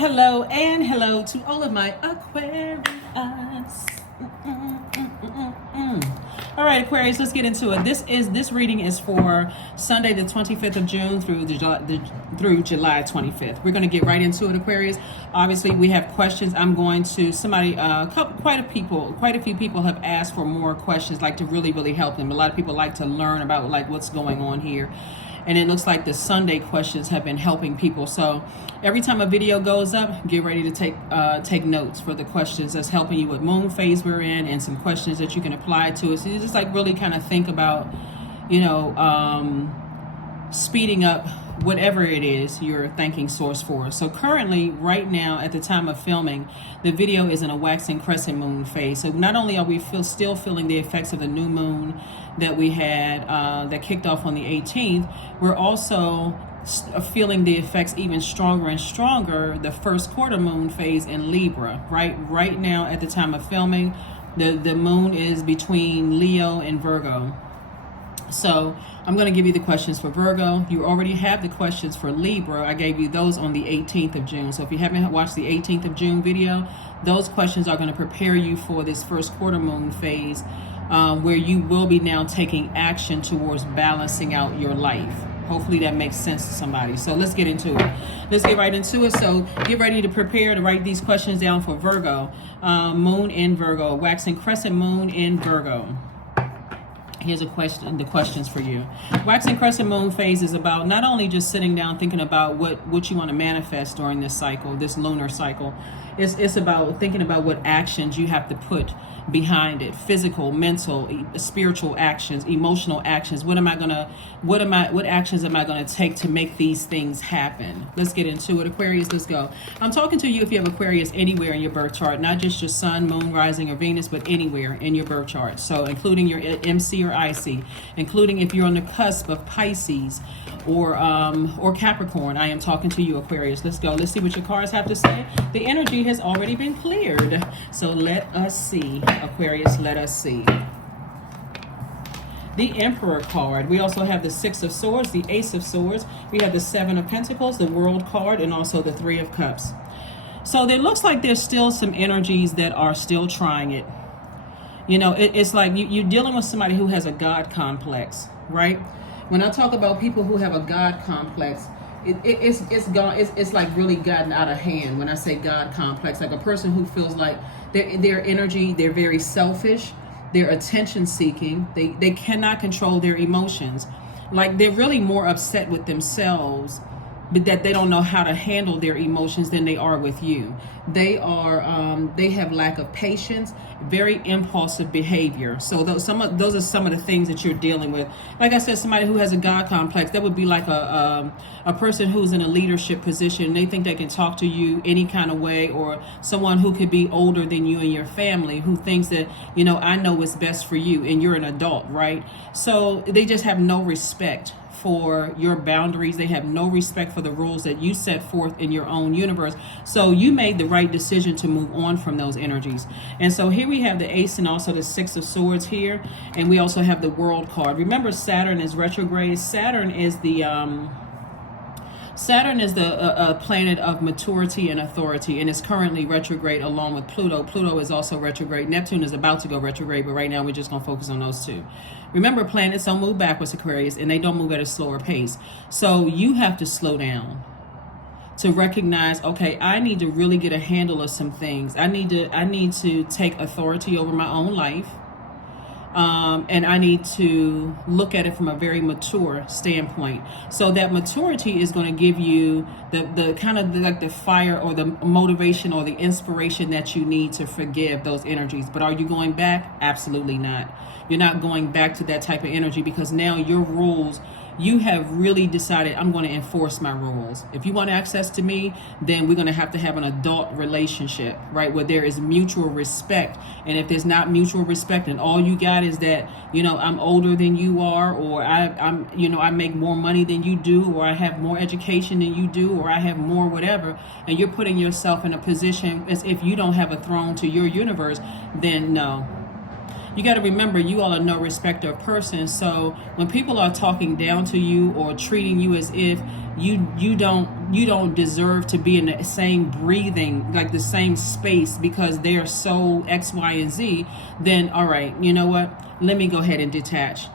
hello, and hello to all of my Aquarius. All right, Aquarius, let's get into it. This reading is for Sunday, the 25th of June through July 25th. We're going to get right into it, Aquarius. Obviously, we have questions. I'm going to quite a few people have asked for more questions, like to really help them. A lot of people like to learn about like what's going on here. And it looks like the Sunday questions have been helping people. So every time a video goes up, get ready to take notes for the questions that's helping you with moon phase we're in, and some questions that you can apply to it. So you just like really kind of think about, speeding up whatever it is you're thanking source for. So currently, right now, at the time of filming, the video is in a waxing crescent moon phase. So not only are we still feeling the effects of the new moon that we had that kicked off on the 18th, we're also feeling the effects even stronger and stronger, the first quarter moon phase in Libra. Right now, at the time of filming, the moon is between Leo and Virgo. So I'm going to give you the questions for Virgo. You already have the questions for Libra. I gave you those on the 18th of June. So if you haven't watched the 18th of June video, those questions are going to prepare you for this first quarter moon phase, where you will be now taking action towards balancing out your life. Hopefully that makes sense to somebody. So let's get into it. Let's get right into it. So get ready to prepare to write these questions down for Virgo. Moon in Virgo, waxing crescent moon in Virgo. Here's the questions for you. Waxing crescent moon phase is about not only just sitting down thinking about what you want to manifest during this cycle, this lunar cycle. It's about thinking about what actions you have to put behind it: physical, mental, spiritual actions, emotional actions. What actions am I gonna take to make these things happen? Let's get into it, Aquarius. Let's go. I'm talking to you if you have Aquarius anywhere in your birth chart, not just your sun, moon, rising, or Venus, but anywhere in your birth chart. So including your MC or IC, including if you're on the cusp of Pisces or Capricorn. I am talking to you, Aquarius. Let's go. Let's see what your cards have to say. The energy has already been cleared. So let us see, Aquarius, let us see. The Emperor card. We also have the Six of Swords, the Ace of Swords. We have the Seven of Pentacles, the World card, and also the Three of Cups. So it looks like there's still some energies that are still trying it. It's like you're dealing with somebody who has a God complex, right? When I talk about people who have a God complex, it's like really gotten out of hand. When I say God complex, like a person who feels like their energy, they're very selfish, they're attention seeking, they cannot control their emotions. Like they're really more upset with themselves, but that they don't know how to handle their emotions than they are with you. They have lack of patience, very impulsive behavior. So those are some of the things that you're dealing with. Like I said, somebody who has a God complex, that would be like a person who's in a leadership position. They think they can talk to you any kind of way, or someone who could be older than you and your family, who thinks that, I know what's best for you, and you're an adult, right? So they just have no respect for your boundaries. They have no respect for the rules that you set forth in your own universe. So you made the right decision to move on from those energies. And so here we have the Ace and also the Six of Swords here, and we also have the World card. Remember, Saturn is retrograde. Saturn is the planet of maturity and authority, and it's currently retrograde along with Pluto. Pluto is also retrograde. Neptune is about to go retrograde, but right now we're just going to focus on those two. Remember, planets don't move backwards, Aquarius, and they don't move at a slower pace. So you have to slow down to recognize, okay, I need to really get a handle of some things. I need to take authority over my own life. And I need to look at it from a very mature standpoint. So that maturity is going to give you the kind of like the fire or the motivation or the inspiration that you need to forgive those energies. But are you going back? Absolutely not. You're not going back to that type of energy, because now your rules, you have really decided, I'm going to enforce my rules. If you want access to me, then we're going to have an adult relationship, right? Where there is mutual respect. And if there's not mutual respect and all you got is that, I'm older than you are, or I make more money than you do, or I have more education than you do, or I have more whatever, and you're putting yourself in a position as if you don't have a throne to your universe, then no. you got to remember, you all are no respecter of person. So when people are talking down to you or treating you as if you don't deserve to be in the same breathing, like the same space, because they're so X, Y, and Z, then all right, you know what? Let me go ahead and detach.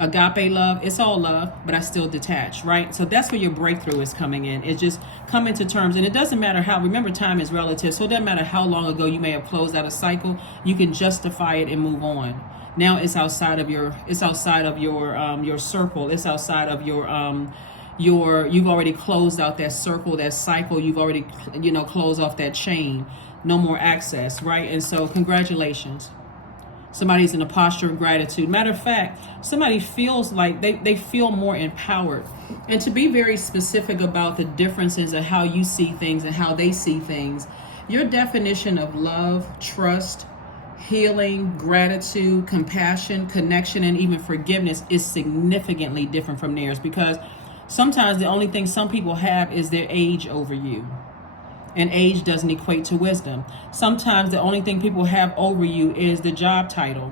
Agape love, it's all love, but I still detach, right? So that's where your breakthrough is coming in. It's just coming to terms, and it doesn't matter how, remember, time is relative, so it doesn't matter how long ago you may have closed out a cycle, you can justify it and move on. Now it's outside of your circle, it's outside of you've already closed out that circle, that cycle, you've already, closed off that chain, no more access, right? And so congratulations. Somebody's in a posture of gratitude. Matter of fact, somebody feels like they feel more empowered. And to be very specific about the differences of how you see things and how they see things, your definition of love, trust, healing, gratitude, compassion, connection, and even forgiveness is significantly different from theirs, because sometimes the only thing some people have is their age over you. And age doesn't equate to wisdom. Sometimes the only thing people have over you is the job title.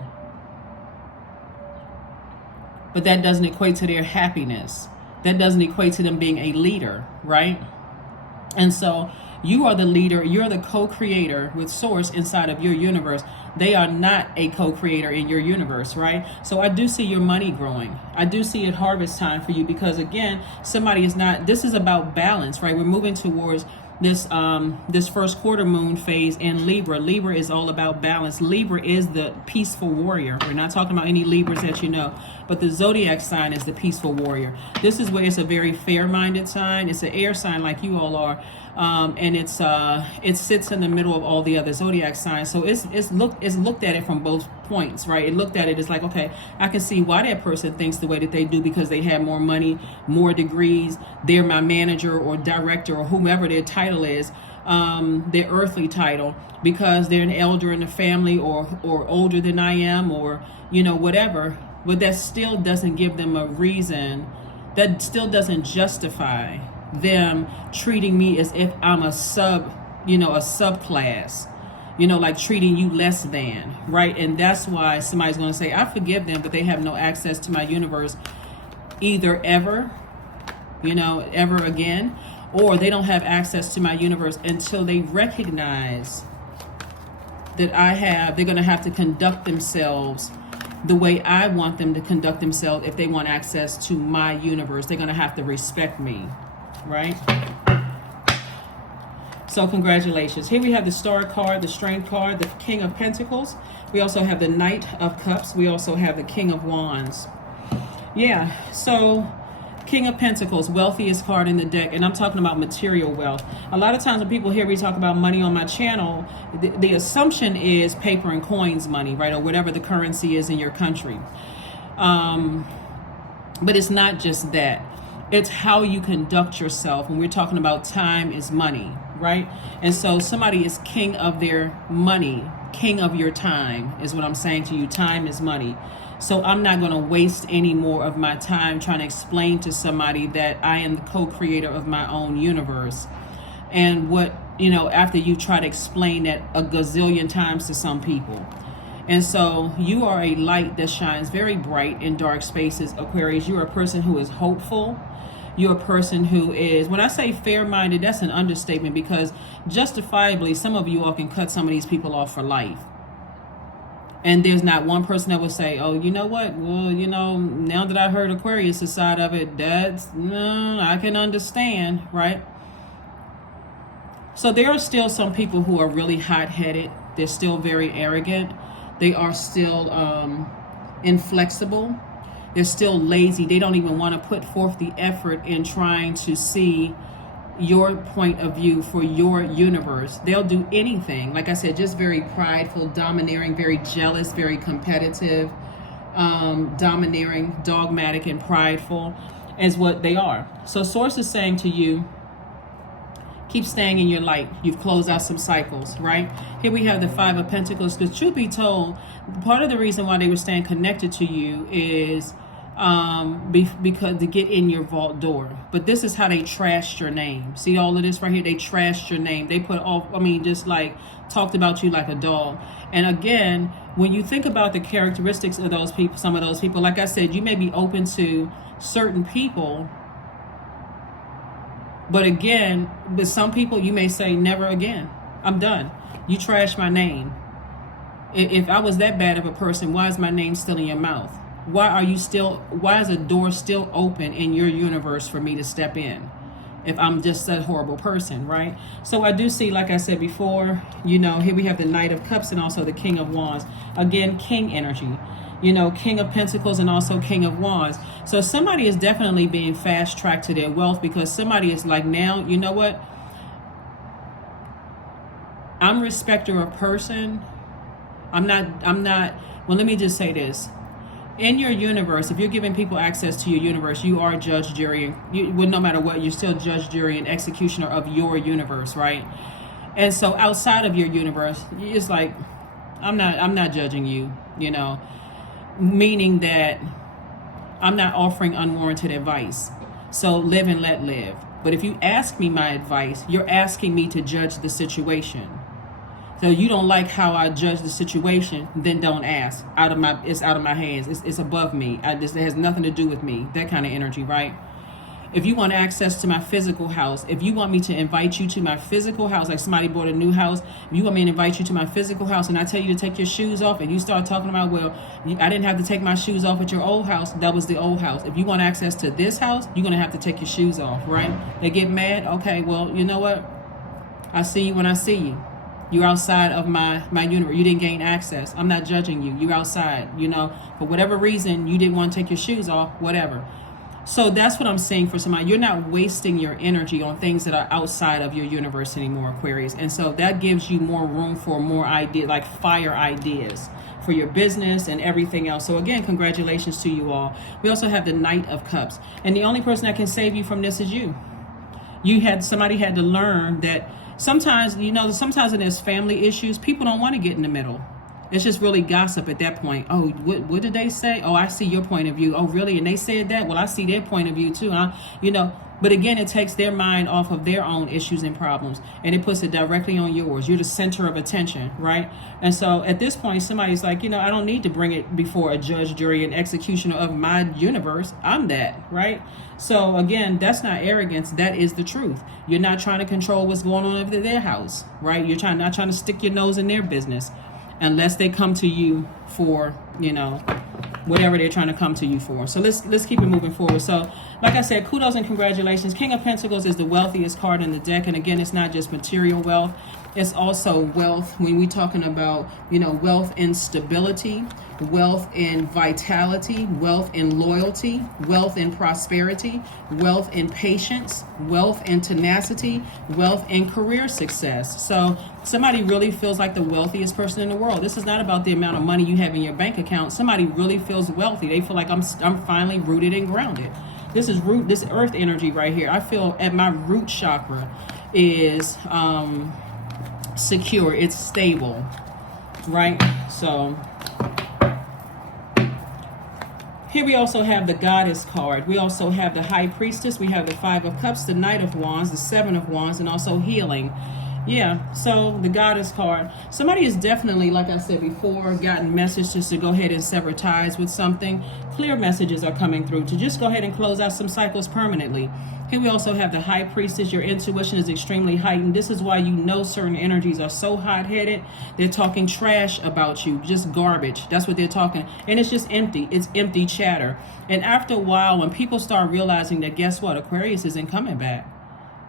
But that doesn't equate to their happiness. That doesn't equate to them being a leader, right? And so you are the leader. You're the co-creator with Source inside of your universe. They are not a co-creator in your universe, right? So I do see your money growing. I do see it harvest time for you, because again, somebody is not, this is about balance, right? We're moving towards this first quarter moon phase in Libra. Libra is all about balance. Libra is the peaceful warrior. We're not talking about any Libras that you know, but the Zodiac sign is the peaceful warrior. This is where it's a very fair-minded sign. It's an air sign like you all are. And it sits in the middle of all the other Zodiac signs. So it's looked at it from both points, right? It looked at it as like, okay, I can see why that person thinks the way that they do, because they have more money, more degrees, they're my manager or director or whomever their title is, their earthly title, because they're an elder in the family or older than I am, or whatever. But that still doesn't give them a reason. That still doesn't justify them treating me as if I'm a subclass, like treating you less than, right? And that's why somebody's going to say, I forgive them, but they have no access to my universe either ever again, or they don't have access to my universe until they recognize that they're going to have to conduct themselves the way I want them to conduct themselves. If they want access to my universe, they're going to have to respect me, right? So congratulations. Here we have the Star card, the Strength card, the King of Pentacles. We also have the Knight of Cups. We also have the King of Wands. Yeah, so King of Pentacles, wealthiest card in the deck, and I'm talking about material wealth. A lot of times when people hear me talk about money on my channel, the assumption is paper and coins money, right, or whatever the currency is in your country. But it's not just that. It's how you conduct yourself. When we're talking about time is money, right? And so somebody is king of their money, king of your time is what I'm saying to you. Time is money. So I'm not going to waste any more of my time trying to explain to somebody that I am the co-creator of my own universe. And after you try to explain that a gazillion times to some people. And so you are a light that shines very bright in dark spaces, Aquarius. You are a person who is hopeful. You're a person who is, when I say fair-minded, that's an understatement, because justifiably, some of you all can cut some of these people off for life. And there's not one person that would say, oh, you know what? Well, now that I heard Aquarius' side of it, I can understand, right? So there are still some people who are really hot-headed. They're still very arrogant. They are still inflexible. They're still lazy. They don't even want to put forth the effort in trying to see your point of view for your universe. They'll do anything. Like I said, just very prideful, domineering, very jealous, very competitive, domineering, dogmatic, and prideful is what they are. So Source is saying to you, keep staying in your light. You've closed out some cycles, right? Here we have the Five of Pentacles, because truth be told, part of the reason why they were staying connected to you is because to get in your vault door. But this is how they trashed your name. See all of this right here? They trashed your name. They put off, I mean, just like talked about you like a dog. And again, when you think about the characteristics of those people, some of those people, like I said, you may be open to certain people, but again, with some people, you may say, never again. I'm done. You trashed my name. If I was that bad of a person, why is my name still in your mouth? Why is a door still open in your universe for me to step in if I'm just a horrible person, right? So I do see, like I said before, here we have the Knight of Cups and also the King of Wands. Again, King energy, King of Pentacles and also King of Wands. So somebody is definitely being fast tracked to their wealth, because somebody is like, now, you know what? I'm a respecter of person. I'm not, well, let me just say this. In your universe, if you're giving people access to your universe, you are judge, jury, no matter what, you're still judge, jury, and executioner of your universe, right? And so outside of your universe, it's like, I'm not judging you, meaning that I'm not offering unwarranted advice. So live and let live. But if you ask me my advice, you're asking me to judge the situation. So you don't like how I judge the situation, then don't ask. It's out of my hands. It's above me. It has nothing to do with me. That kind of energy, right? If you want access to my physical house, if you want me to invite you to my physical house, like somebody bought a new house, if you want me to invite you to my physical house and I tell you to take your shoes off and you start talking about, well, I didn't have to take my shoes off at your old house. That was the old house. If you want access to this house, you're going to have to take your shoes off, right? They get mad. Okay, well, you know what? I see you when I see you. You're outside of my universe. You didn't gain access. I'm not judging you. You're outside, for whatever reason, you didn't want to take your shoes off, whatever. So that's what I'm saying for somebody. You're not wasting your energy on things that are outside of your universe anymore, Aquarius. And so that gives you more room for more ideas, like fire ideas for your business and everything else. So again, congratulations to you all. We also have the Knight of Cups. And the only person that can save you from this is you. Somebody had to learn that sometimes, sometimes when there's family issues, people don't want to get in the middle. It's just really gossip at that point. Oh, what did they say? Oh, I see your point of view. Oh, really? And they said that? Well, I see their point of view too. But again, it takes their mind off of their own issues and problems, and it puts it directly on yours. You're the center of attention, right? And so at this point, somebody's like, I don't need to bring it before a judge, jury, and executioner of my universe. I'm that, right? So again, that's not arrogance. That is the truth. You're not trying to control what's going on over their house, right? You're not trying to stick your nose in their business unless they come to you for, whatever they're trying to come to you for. So let's keep it moving forward. So like I said, kudos and congratulations. King of Pentacles is the wealthiest card in the deck. And again, it's not just material wealth. It's also wealth when we're talking about, wealth in stability, wealth in vitality, wealth in loyalty, wealth in prosperity, wealth in patience, wealth in tenacity, wealth in career success. So somebody really feels like the wealthiest person in the world. This is not about the amount of money you have in your bank account. Somebody really feels wealthy. They feel like I'm finally rooted and grounded. This earth energy right here. I feel at my root chakra is secure. It's stable, right? So here we also have the Goddess card. We also have the High Priestess. We have the Five of Cups, the Knight of Wands, the Seven of Wands, and also healing. Yeah, so the Goddess card. Somebody has definitely, like I said before, gotten messages to go ahead and sever ties with something. Clear messages are coming through to just go ahead and close out some cycles permanently. Here we also have the High Priestess. Your intuition is extremely heightened. This is why certain energies are so hot-headed. They're talking trash about you, just garbage. That's what they're talking. And it's just empty. It's empty chatter. And after a while, when people start realizing that, guess what? Aquarius isn't coming back.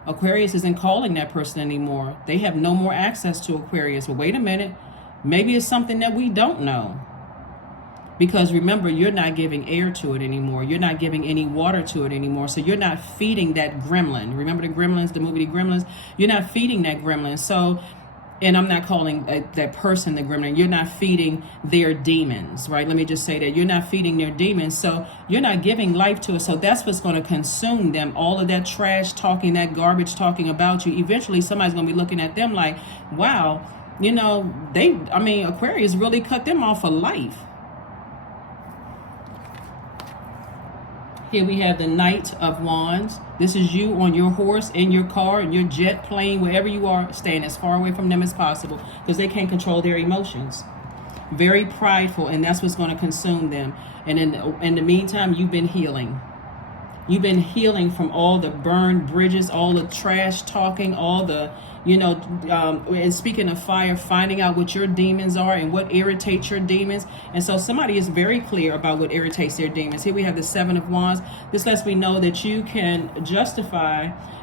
Aquarius isn't calling that person anymore. They have no more access to Aquarius. But wait a minute. Maybe it's something that we don't know. Because remember, you're not giving air to it anymore. You're not giving any water to it anymore. So you're not feeding that gremlin. Remember the Gremlins, the movie The Gremlins? You're not feeding that gremlin. So, and I'm not calling that person the gremlin. You're not feeding their demons, right? Let me just say that. You're not feeding their demons. So you're not giving life to it. So that's what's going to consume them. All of that trash talking, that garbage talking about you. Eventually, somebody's going to be looking at them like, wow, Aquarius really cut them off for life. Here we have the Knight of Wands. This is you on your horse, in your car, in your jet, plane, wherever you are, staying as far away from them as possible because they can't control their emotions. Very prideful, and that's what's going to consume them. And in the meantime, you've been healing. You've been healing from all the burned bridges, all the trash talking, all the, and speaking of fire, finding out what your demons are and what irritates your demons. And so somebody is very clear about what irritates their demons. Here we have the Seven of Wands. This lets me know that you can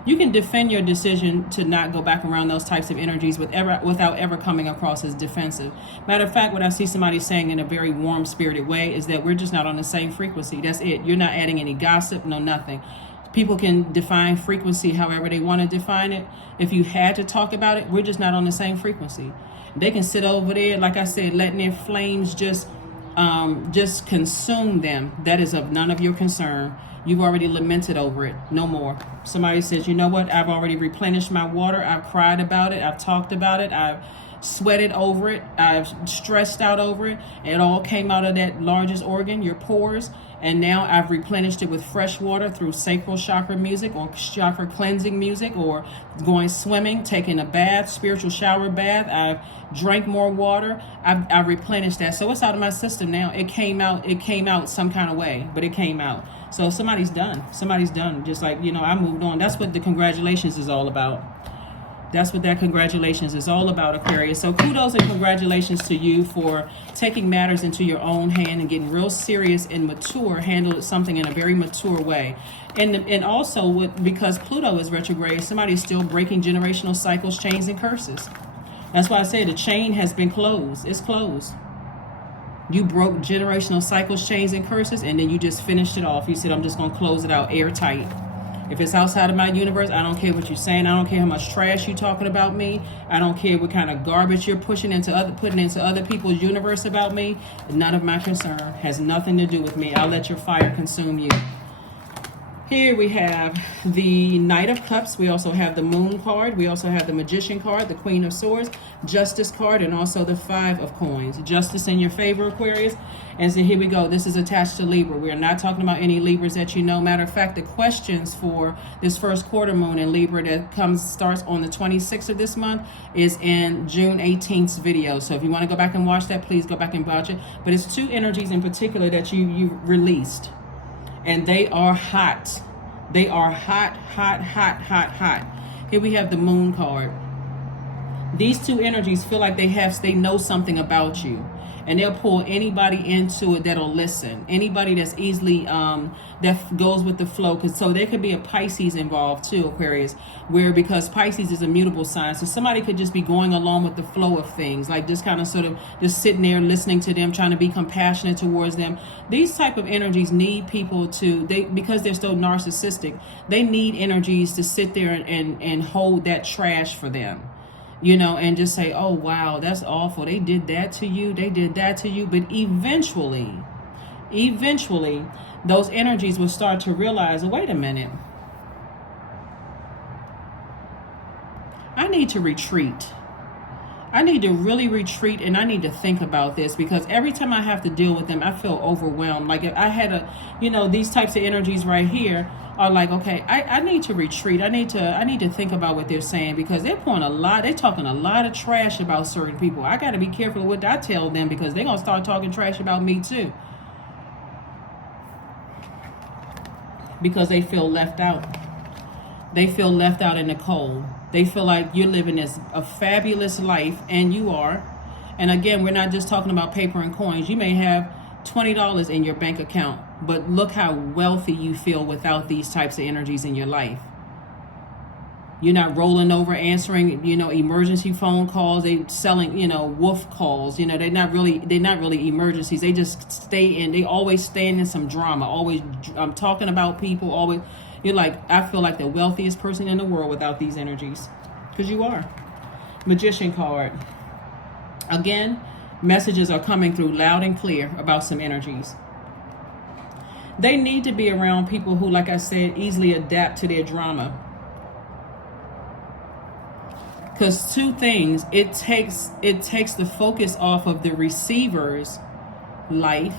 you can defend your decision to not go back around those types of energies without ever coming across as defensive. Matter of fact, what I see somebody saying in a very warm spirited way is that we're just not on the same frequency. That's it. You're not adding any gossip, no nothing. People can define frequency however they want to define it. If you had to talk about it, we're just not on the same frequency. They can sit over there, like I said, letting their flames just consume them. That is of none of your concern. You've already lamented over it. No more. Somebody says, you know what? I've already replenished my water. I've cried about it. I've talked about it. I've sweated over it. I've stressed out over it. It all came out of that largest organ, your pores. And now I've replenished it with fresh water through sacral chakra music or chakra cleansing music or going swimming, taking a bath, spiritual shower bath. I've drank more water. I've replenished that. So it's out of my system now. It came out some kind of way, but it came out. So somebody's done. Just like, I moved on. That's what the congratulations is all about. That's what that congratulations is all about, Aquarius. So kudos and congratulations to you for taking matters into your own hand and getting real serious and mature, handle something in a very mature way. And also because Pluto is retrograde, somebody's still breaking generational cycles, chains, and curses. That's why I say the chain has been closed. It's closed. You broke generational cycles, chains, and curses, and then you just finished it off. You said, I'm just going to close it out airtight. If it's outside of my universe, I don't care what you're saying. I don't care how much trash you're talking about me. I don't care what kind of garbage you're putting into other people's universe about me. None of my concern. Has nothing to do with me. I'll let your fire consume you. Here we have the Knight of Cups. We also have the Moon card. We also have the Magician card, the Queen of Swords, Justice card, and also the Five of Coins. Justice in your favor, Aquarius. And so here we go. This is attached to Libra. We are not talking about any Libras that you know. Matter of fact, the questions for this first quarter moon in Libra that starts on the 26th of this month is in June 18th's video. So if you want to go back and watch that, please go back and watch it. But it's two energies in particular that you released. And they are hot. They are hot, hot, hot, hot, hot. Here we have the Moon card. These two energies feel like they know something about you. And they'll pull anybody into it that'll listen. Anybody that's easily, that goes with the flow. So there could be a Pisces involved too, Aquarius, because Pisces is a mutable sign. So somebody could just be going along with the flow of things, like just kind of sort of just sitting there listening to them, trying to be compassionate towards them. These type of energies need people because they're so narcissistic, they need energies to sit there and hold that trash for them. And just say, oh, wow, that's awful. They did that to you. They did that to you. But eventually, those energies will start to realize, wait a minute. I need to retreat. I need to really retreat, and I need to think about this, because every time I have to deal with them, I feel overwhelmed. Like if I had these types of energies right here are like, okay, I need to retreat. I need to think about what they're saying, because they're talking a lot of trash about certain people. I got to be careful what I tell them, because they're going to start talking trash about me too. Because they feel left out. They feel left out in the cold. They feel like you're living a fabulous life, and you are. And again, we're not just talking about paper and coins. You may have $20 in your bank account, but look how wealthy you feel without these types of energies in your life. You're not rolling over answering, emergency phone calls. They selling, wolf calls. They're not really emergencies. They just they always staying in some drama. Always talking about people. Always. You're like, I feel like the wealthiest person in the world without these energies. Because you are. Magician card. Again, messages are coming through loud and clear about some energies. They need to be around people who, like I said, easily adapt to their drama. Because two things, it takes the focus off of the receiver's life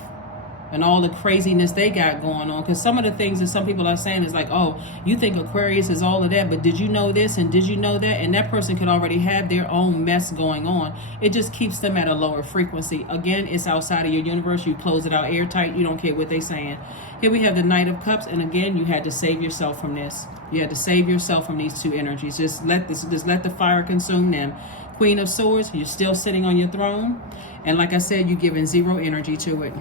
and all the craziness they got going on. Because some of the things that some people are saying is like, oh, you think Aquarius is all of that, but did you know this and did you know that? And that person could already have their own mess going on. It just keeps them at a lower frequency. Again, it's outside of your universe. You close it out airtight. You don't care what they're saying. Here we have the Knight of Cups, and again, you had to save yourself from this. You had to save yourself from these two energies. Just let the fire consume them. Queen of Swords, you're still sitting on your throne, and like I said, you're giving zero energy to it.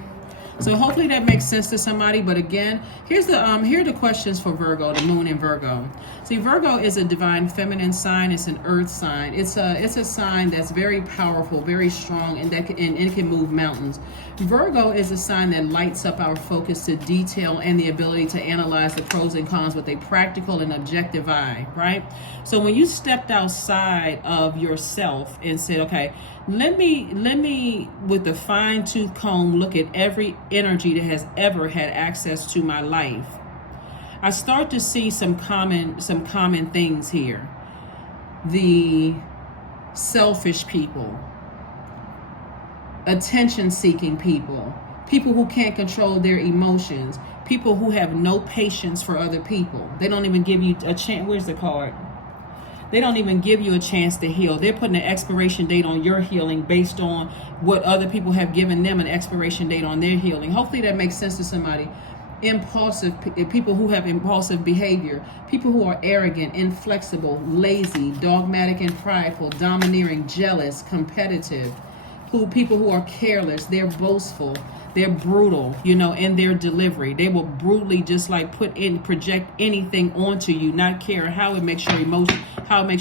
So hopefully that makes sense to somebody. But again, here are the questions for Virgo, the moon in Virgo. See, Virgo is a divine feminine sign. It's an earth sign. It's a sign that's very powerful, very strong, and it can move mountains. Virgo is a sign that lights up our focus to detail and the ability to analyze the pros and cons with a practical and objective eye, right? So when you stepped outside of yourself and said, okay, let me with the fine-tooth comb look at every energy that has ever had access to my life, I start to see some common things here. The selfish people, attention-seeking people, people who can't control their emotions, people who have no patience for other people. They don't even give you a chance. Where's the card? They don't even give you a chance to heal. They're putting an expiration date on your healing based on what other people have given them an expiration date on their healing. Hopefully that makes sense to somebody. Impulsive people who have impulsive behavior, people who are arrogant, inflexible, lazy, dogmatic and prideful, domineering, jealous, competitive, people who are careless, they're boastful, they're brutal, in their delivery. They will brutally just like project anything onto you, not care how it makes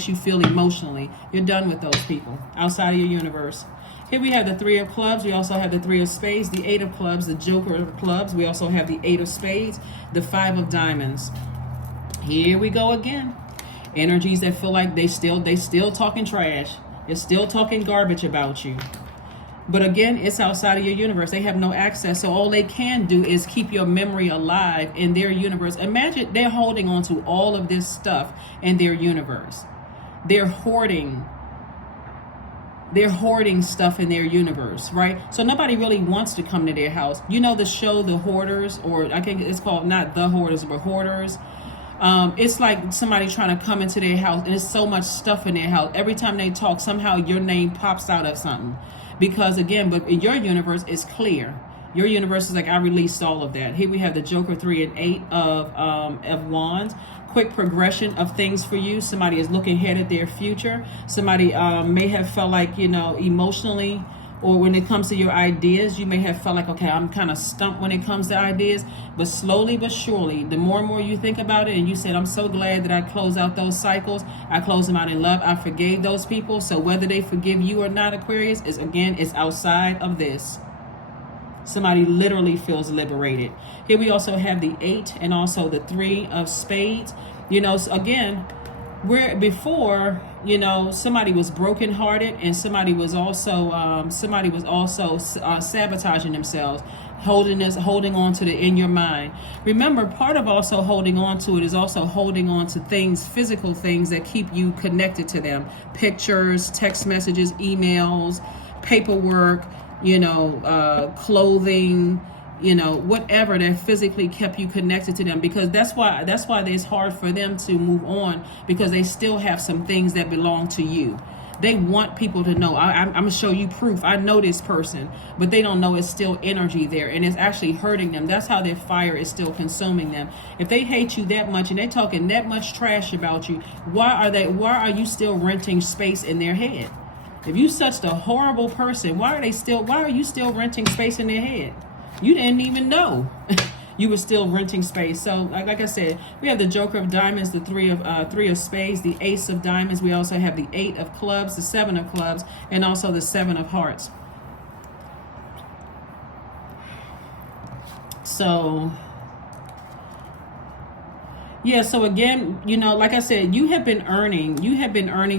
you feel emotionally. You're done with those people outside of your universe. Here we have the Three of Clubs. We also have the Three of Spades, the Eight of Clubs, the Joker of Clubs. We also have the Eight of Spades, the Five of Diamonds. Here we go again. Energies that feel like they still talking trash. They're still talking garbage about you. But again, it's outside of your universe. They have no access. So all they can do is keep your memory alive in their universe. Imagine they're holding on to all of this stuff in their universe. They're hoarding stuff in their universe, right? So nobody really wants to come to their house. You know the show The Hoarders, or I think it's called not The Hoarders, but Hoarders. It's like somebody trying to come into their house, and there's so much stuff in their house. Every time they talk, somehow your name pops out of something. Because again, but in your universe, it's clear. Your universe is like, I released all of that. Here we have the Joker 3 and 8 of Wands. Quick progression of things for you. Somebody is looking ahead at their future. Somebody may have felt like, emotionally, or when it comes to your ideas, you may have felt like, okay, I'm kind of stumped when it comes to ideas. But slowly but surely, the more and more you think about it, and you said, I'm so glad that I closed out those cycles. I closed them out in love. I forgave those people. So whether they forgive you or not, Aquarius, is outside of this. Somebody literally feels liberated. Here we also have the 8 and also the 3 of Spades. Again, where before, somebody was brokenhearted, and somebody was also sabotaging themselves, holding on to it in your mind. Remember, part of also holding on to it is also holding on to things, physical things that keep you connected to them. Pictures, text messages, emails, paperwork, clothing, whatever that physically kept you connected to them, because that's why it's hard for them to move on, because they still have some things that belong to you. They want people to know, I'm gonna show you proof, I know this person, but they don't know it's still energy there, and it's actually hurting them. That's how their fire is still consuming them. If they hate you that much and they're talking that much trash about you, why are you still renting space in their head? If you're such a horrible person, why are you still renting space in their head? You didn't even know you were still renting space. So like I said, we have the Joker of Diamonds, the three of Spades, the Ace of Diamonds. We also have the 8 of Clubs, the 7 of Clubs, and also the 7 of Hearts. So yeah, so again, like I said, you have been earning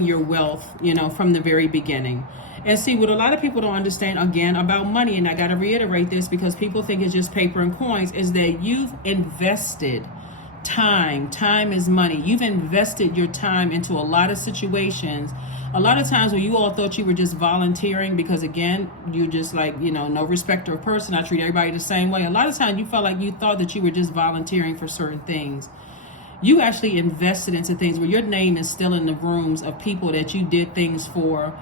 your wealth, from the very beginning. And see, what a lot of people don't understand, again, about money, and I got to reiterate this because people think it's just paper and coins, is that you've invested time. Time is money. You've invested your time into a lot of situations, A lot of times when you all thought you were just volunteering, because again, you just like, you know, no respecter of person, I treat everybody the same way. A lot of times you felt like you thought that you were just volunteering for certain things. You actually invested into things where your name is still in the rooms of people that you did things for,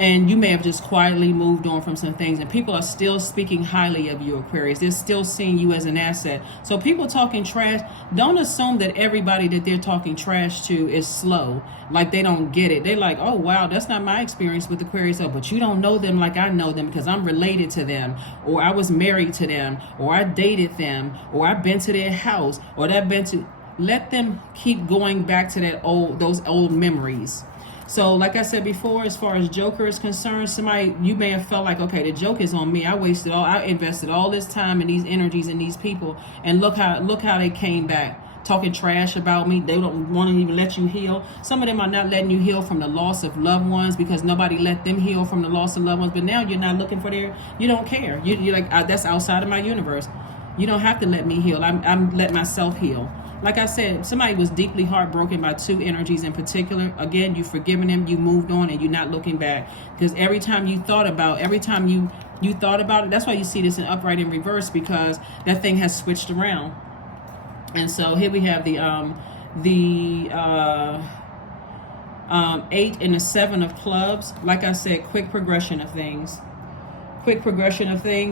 and you may have just quietly moved on from some things, and people are still speaking highly of you, Aquarius. They're still seeing you as an asset. So people talking trash, don't assume that everybody that they're talking trash to is slow, like they don't get it. They're like, oh wow, that's not my experience with Aquarius. Oh, but you don't know them like I know them because I'm related to them, or I was married to them, or I dated them, or I've been to their house, or that been to. Let them keep going back to those old memories. So like I said before, as far as Joker is concerned, somebody, you may have felt like, okay, the joke is on me. I invested all this time and these energies in these people, and look how they came back talking trash about me. They don't want to even let you heal. Some of them are not letting you heal from the loss of loved ones because nobody let them heal from the loss of loved ones. But now you're not looking for you don't care. You're like, that's outside of my universe. You don't have to let me heal. I'm let myself heal. Like I said, somebody was deeply heartbroken by two energies in particular. Again, you've forgiven them, you moved on, and you're not looking back. Because every time you thought about it, that's why you see this in upright and reverse, because that thing has switched around. And so here we have the 8 and the 7 of clubs. Like I said, quick progression of things.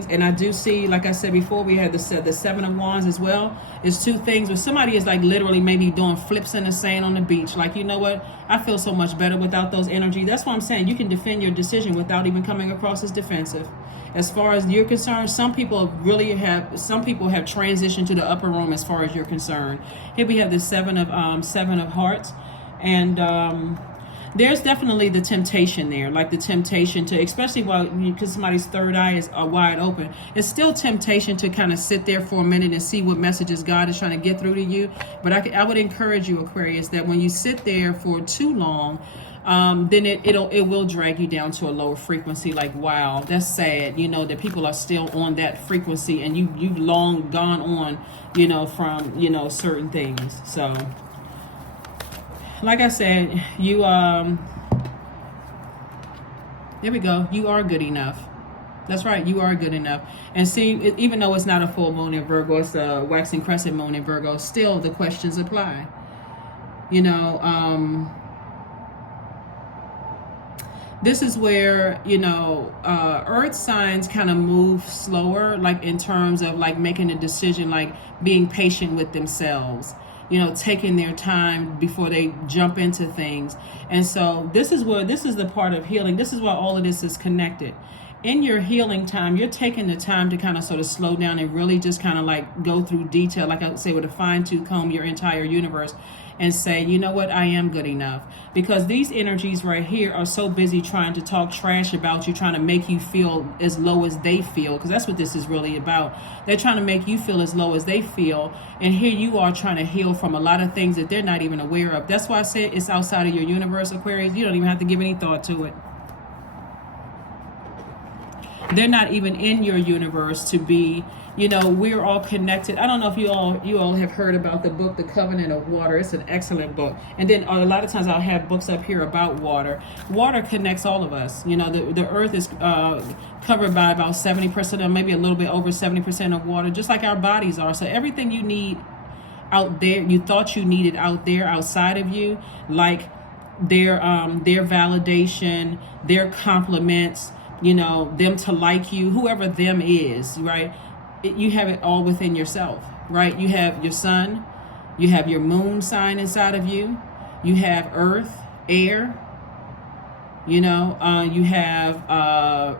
And I do see, like I said before, we had the 7 of wands as well. It's two things where somebody is like literally maybe doing flips in the sand on the beach, like, you know what, I feel so much better without those energies. That's why I'm saying you can defend your decision without even coming across as defensive. As far as you're concerned, some people have transitioned to the upper room as far as you're concerned. Here we have the 7 of hearts, and there's definitely the temptation there, like the temptation to, especially because somebody's third eye is wide open, it's still temptation to kind of sit there for a minute and see what messages God is trying to get through to you. But I would encourage you, Aquarius, that when you sit there for too long, then it will drag you down to a lower frequency. Like, wow, that's sad, you know, that people are still on that frequency, and you've long gone on, you know, from, you know, certain things. So like I said, there we go. You are good enough. That's right. You are good enough. And see, even though it's not a full moon in Virgo, it's a waxing crescent moon in Virgo, still the questions apply. You know, this is where, you know, earth signs kind of move slower, like in terms of like making a decision, like being patient with themselves, you know, taking their time before they jump into things. And so this is the part of healing. This is why all of this is connected. In your healing time, you're taking the time to kind of sort of slow down and really just kind of like go through detail, like I would say, with a fine-tooth comb, your entire universe, and say, you know what, I am good enough. Because these energies right here are so busy trying to talk trash about you, trying to make you feel as low as they feel, because that's what this is really about. They're trying to make you feel as low as they feel, and here you are trying to heal from a lot of things that they're not even aware of. That's why I said it's outside of your universe, Aquarius. You don't even have to give any thought to it. They're not even in your universe to be, you know, we're all connected. I don't know if you all have heard about the book, The Covenant of Water. It's an excellent book. And then a lot of times I'll have books up here about water. Water connects all of us. You know, the earth is covered by about 70% or maybe a little bit over 70% of water, just like our bodies are. So everything you need out there, you thought you needed out there, outside of you, like their validation, their compliments, you know, them to like you, whoever them is, right? You have it all within yourself, right? You have your sun, you have your moon sign inside of you, you have earth, air, you know, you have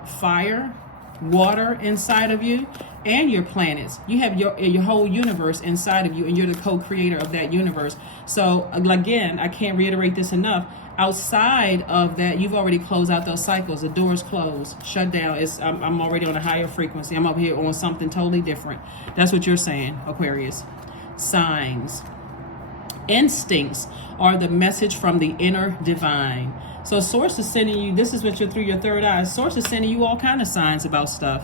fire, water inside of you, and your planets. You have your whole universe inside of you, and you're the co-creator of that universe. So again, I can't reiterate this enough. Outside of that, you've already closed out those cycles. The door's closed, shut down. I'm already on a higher frequency. I'm up here on something totally different. That's what you're saying, Aquarius. Signs. Instincts are the message from the inner divine. So Source is sending you, this is what you're through your third eye. Source is sending you all kind of signs about stuff,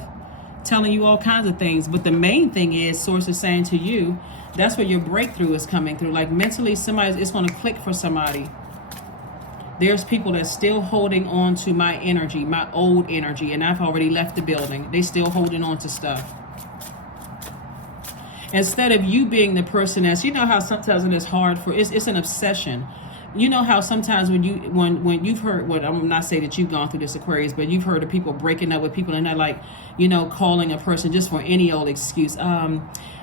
telling you all kinds of things. But the main thing is Source is saying to you, that's where your breakthrough is coming through. Like mentally, it's going to click for somebody. There's people that's still holding on to my energy, my old energy, and I've already left the building. They still holding on to stuff. Instead of you being the person that's, you know how sometimes it's hard for, it's an obsession. You know how sometimes when you've heard, what I'm not saying that you've gone through this, Aquarius, but you've heard of people breaking up with people and they're like, you know, calling a person just for any old excuse.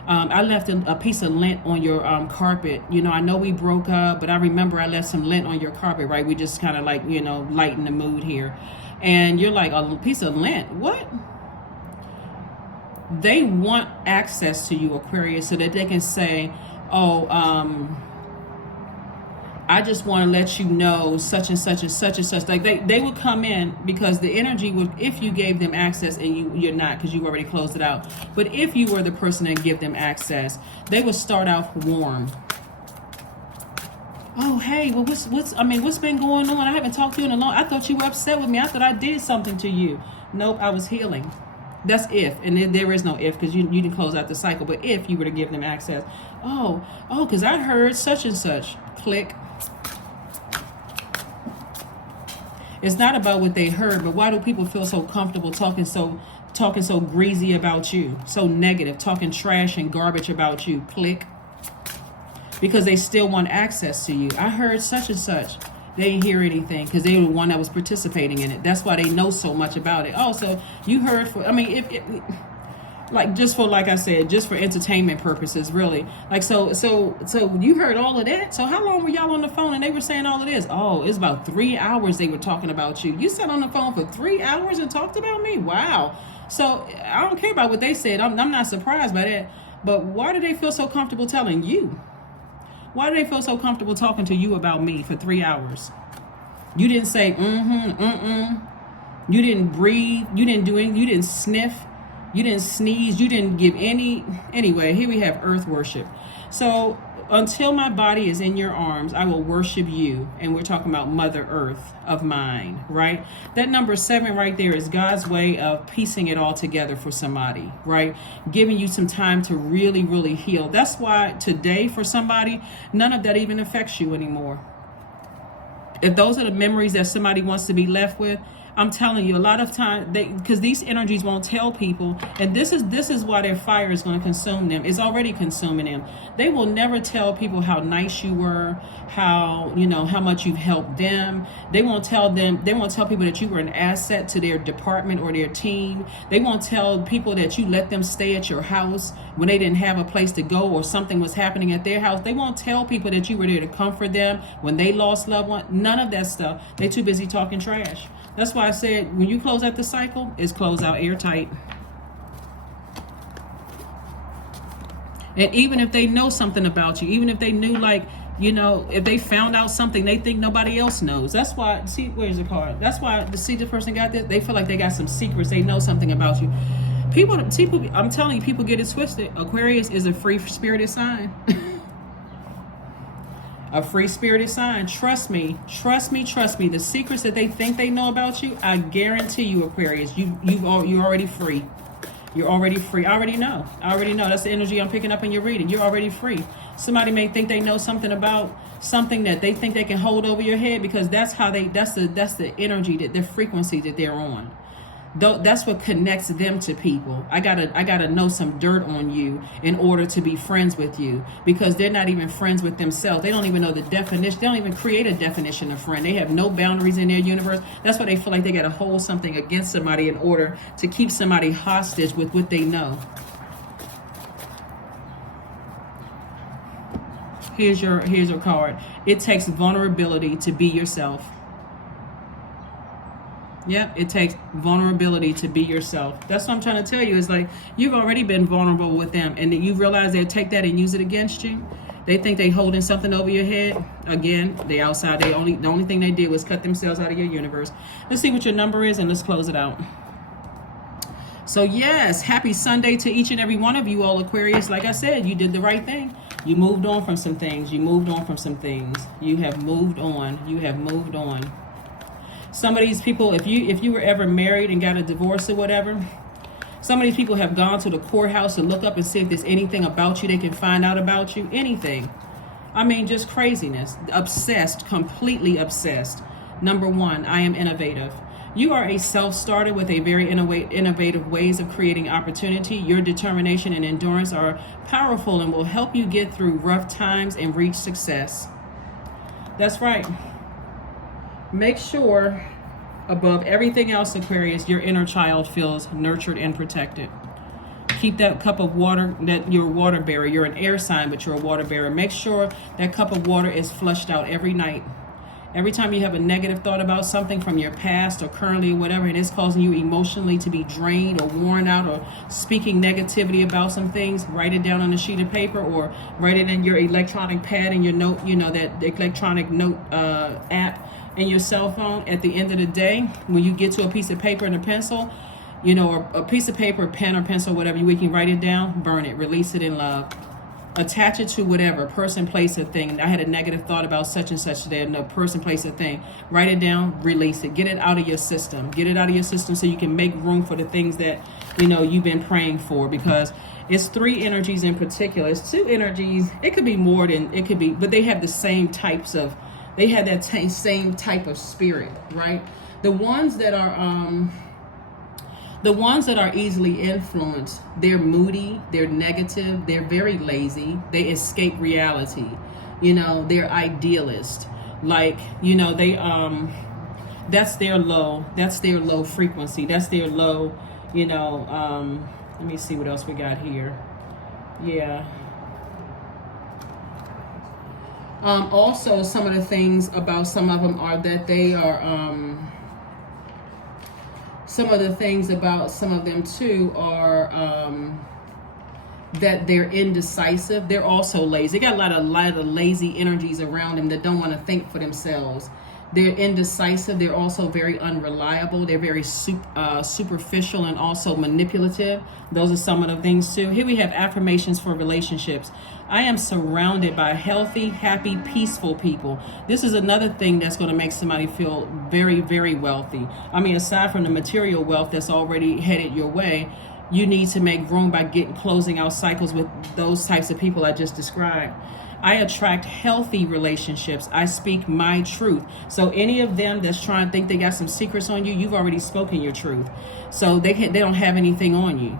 I left a piece of lint on your carpet. You know, I know we broke up, but I remember I left some lint on your carpet, right? We just kind of like, you know, lighten the mood here. And you're like, a piece of lint? What? They want access to you, Aquarius, so that they can say, oh, I just want to let you know such and such and such and such. Like they would come in because the energy would, if you gave them access, and you're not, because you already closed it out. But if you were the person that give them access, they would start off warm. Oh, hey, well, what's been going on? I haven't talked to you in a long. I thought you were upset with me. I thought I did something to you. Nope, I was healing. That's if, and there is no if, because you didn't close out the cycle. But if you were to give them access, oh, because I heard such and such. Click. It's not about what they heard, but why do people feel so comfortable talking so greasy about you, so negative, talking trash and garbage about you? Click. Because they still want access to you. I heard such and such. They didn't hear anything because they were the one that was participating in it. That's why they know so much about it. Oh, so you heard for, I mean, like just for, like I said, just for entertainment purposes, really. Like, so you heard all of that. So how long were y'all on the phone and they were saying all of this? Oh, it's about 3 hours they were talking about you. You sat on the phone for 3 hours and talked about me? Wow. So I don't care about what they said. I'm not surprised by that. But why do they feel so comfortable telling you? Why do they feel so comfortable talking to you about me for 3 hours? You didn't say You didn't breathe. You didn't do anything. You didn't sniff. You didn't sneeze. You didn't give any. Anyway, here we have earth worship. So until my body is in your arms, I will worship you. And we're talking about Mother Earth of mine, right? That number 7 right there is God's way of piecing it all together for somebody, right? Giving you some time to really, really heal. That's why today for somebody, none of that even affects you anymore. If those are the memories that somebody wants to be left with, I'm telling you, a lot of time, because these energies won't tell people, and this is why their fire is going to consume them. It's already consuming them. They will never tell people how nice you were, how much you've helped them. They won't tell people that you were an asset to their department or their team. They won't tell people that you let them stay at your house when they didn't have a place to go or something was happening at their house. They won't tell people that you were there to comfort them when they lost loved one. None of that stuff. They're too busy talking trash. That's why I said when you close out the cycle, it's closed out airtight. And even if they know something about you, even if they knew, like, if they found out something they think nobody else knows. That's why, see, where's the card? That's why the person got this. They feel like they got some secrets. They know something about you. People, I'm telling you, people get it twisted. Aquarius is a free-spirited sign. A free-spirited sign. Trust me. The secrets that they think they know about you, I guarantee you, Aquarius, you're already free. You're already free. I already know. That's the energy I'm picking up in your reading. You're already free. Somebody may think they know something about something that they think they can hold over your head, because that's the energy, the frequency that they're on. That's what connects them to people. I gotta know some dirt on you in order to be friends with you, because they're not even friends with themselves. They don't even know the definition. They don't even create a definition of friend. They have no boundaries in their universe. That's why they feel like they gotta hold something against somebody in order to keep somebody hostage with what they know. Here's your card. It takes vulnerability to be yourself. Yep, it takes vulnerability to be yourself. That's what I'm trying to tell you. It's like you've already been vulnerable with them, and then you realize they'll take that and use it against you. They think they holding something over your head. Again, they outside. The only thing they did was cut themselves out of your universe. Let's see what your number is, and let's close it out. So yes, happy Sunday to each and every one of you all, Aquarius. Like I said, you did the right thing. You moved on from some things. You have moved on. Some of these people, if you were ever married and got a divorce or whatever, some of these people have gone to the courthouse to look up and see if there's anything about you they can find out about you. Anything. I mean, just craziness. Obsessed, completely obsessed. Number 1, I am innovative. You are a self-starter with a very innovative ways of creating opportunity. Your determination and endurance are powerful and will help you get through rough times and reach success. That's right. Make sure, above everything else, Aquarius, your inner child feels nurtured and protected. Keep that cup of water, that you're a water bearer. You're an air sign, but you're a water bearer. Make sure that cup of water is flushed out every night. Every time you have a negative thought about something from your past or currently or whatever, and it's causing you emotionally to be drained or worn out or speaking negativity about some things, write it down on a sheet of paper or write it in your electronic pad in your note, that electronic note app in your cell phone. At the end of the day, when you get to a piece of paper and a pencil, or a piece of paper, pen or pencil, whatever, we can write it down, burn it, release it in love. Attach it to whatever, person, place, or thing. I had a negative thought about such and such today, and a person, place, or thing. Write it down, release it. Get it out of your system. Get it out of your system so you can make room for the things that, you've been praying for, because it's 3 energies in particular. It's 2 energies. It could be more than, it could be, but they have the same types of, they have that same type of spirit, right? The ones that are easily influenced, they're moody, they're negative, they're very lazy, they escape reality. They're idealist. Like, that's their low frequency. That's their low, let me see what else we got here. Yeah. Also, some of the things about some of them are that they are, some of the things about some of them too are that they're indecisive. They're also lazy. They got a lot of lazy energies around them that don't want to think for themselves. They're indecisive. They're also very unreliable. They're very superficial and also manipulative. Those are some of the things too. Here we have affirmations for relationships. I am surrounded by healthy, happy, peaceful people. This is another thing that's going to make somebody feel very, very wealthy. I mean, aside from the material wealth that's already headed your way, you need to make room by closing out cycles with those types of people I just described. I attract healthy relationships. I speak my truth. So any of them that's trying to think they got some secrets on you, you've already spoken your truth. So they don't have anything on you.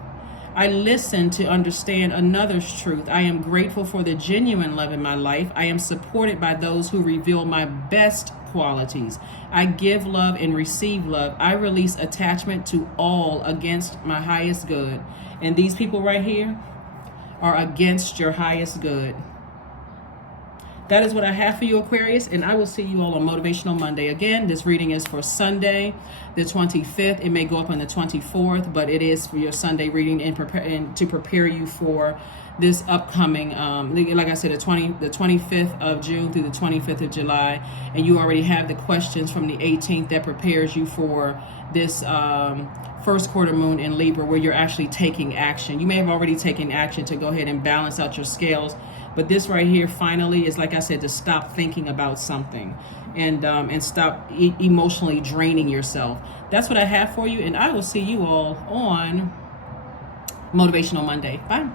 I listen to understand another's truth. I am grateful for the genuine love in my life. I am supported by those who reveal my best qualities. I give love and receive love. I release attachment to all against my highest good. And these people right here are against your highest good. That is what I have for you, Aquarius, and I will see you all on Motivational Monday. Again, this reading is for Sunday, the 25th. It may go up on the 24th, but it is for your Sunday reading and to prepare you for this upcoming, like I said, the 25th of June through the 25th of July. And you already have the questions from the 18th that prepares you for this first quarter moon in Libra, where you're actually taking action. You may have already taken action to go ahead and balance out your scales. But this right here finally is, like I said, to stop thinking about something and stop emotionally draining yourself. That's what I have for you, and I will see you all on Motivational Monday. Bye.